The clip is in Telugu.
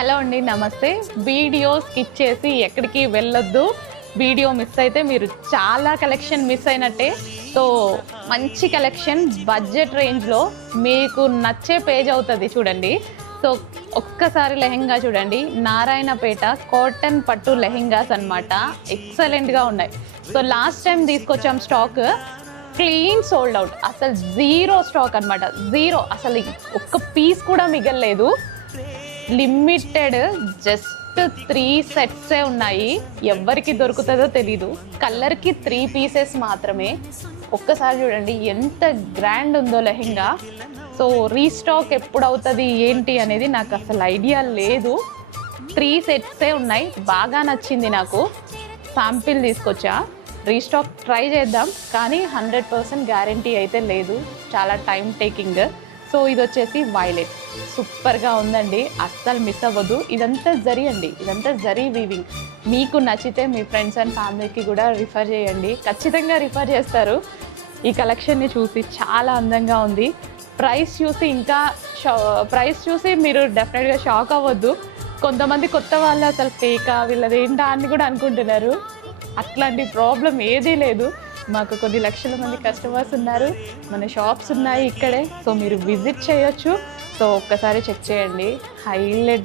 హలో అండి, నమస్తే. వీడియో స్కిప్ చేసి ఎక్కడికి వెళ్ళొద్దు. వీడియో మిస్ అయితే మీరు చాలా కలెక్షన్ మిస్ అయినట్టే. సో మంచి కలెక్షన్ బడ్జెట్ రేంజ్లో మీకు నచ్చే పేజ్ అవుతుంది చూడండి. సో ఒక్కసారి లెహెంగా చూడండి, నారాయణపేట కాటన్ పట్టు లెహెంగాస్ అనమాట. ఎక్సలెంట్గా ఉన్నాయి. సో లాస్ట్ టైం తీసుకొచ్చాం స్టాక్, క్లీన్ సోల్డ్ అవుట్, అసలు జీరో స్టాక్ అనమాట. జీరో, అసలు ఒక్క పీస్ కూడా మిగలలేదు. లిమిటెడ్ జస్ట్ 3 సెట్సే ఉన్నాయి. ఎవరికి దొరుకుతుందో తెలీదు. కలర్కి 3 పీసెస్ మాత్రమే. ఒక్కసారి చూడండి ఎంత గ్రాండ్ ఉందో లెహెంగా. సో రీస్టాక్ ఎప్పుడు అవుతుంది ఏంటి అనేది నాకు అసలు ఐడియా లేదు. 3 సెట్సే ఉన్నాయి. బాగా నచ్చింది నాకు. శాంపిల్ తీసుకొచ్చా. రీస్టాక్ ట్రై చేద్దాం, కానీ 100% గ్యారంటీ అయితే లేదు. చాలా టైం టేకింగ్. సో ఇది వచ్చేసి వైలెట్, సూపర్గా ఉందండి. అస్సలు మిస్ అవ్వదు. ఇదంతా జరీ అండి, ఇదంతా జరీ వీవింగ్. మీకు నచ్చితే మీ ఫ్రెండ్స్ అండ్ ఫ్యామిలీకి కూడా రిఫర్ చేయండి. ఖచ్చితంగా రిఫర్ చేస్తారు. ఈ కలెక్షన్ని చూసి చాలా అందంగా ఉంది. ప్రైస్ చూసి మీరు డెఫినెట్గా షాక్ అవ్వద్దు. కొంతమంది కొత్త వాళ్ళు అసలు ఫేకా వీళ్ళది ఏంటా అని కూడా అనుకుంటున్నారు. అట్లాంటి ప్రాబ్లం ఏదీ లేదు. మాకు కొన్ని లక్షల మంది కస్టమర్స్ ఉన్నారు, మన షాప్స్ ఉన్నాయి ఇక్కడే. సో మీరు విజిట్ చేయొచ్చు. సో ఒక్కసారి చెక్ చేయండి. హైలైట్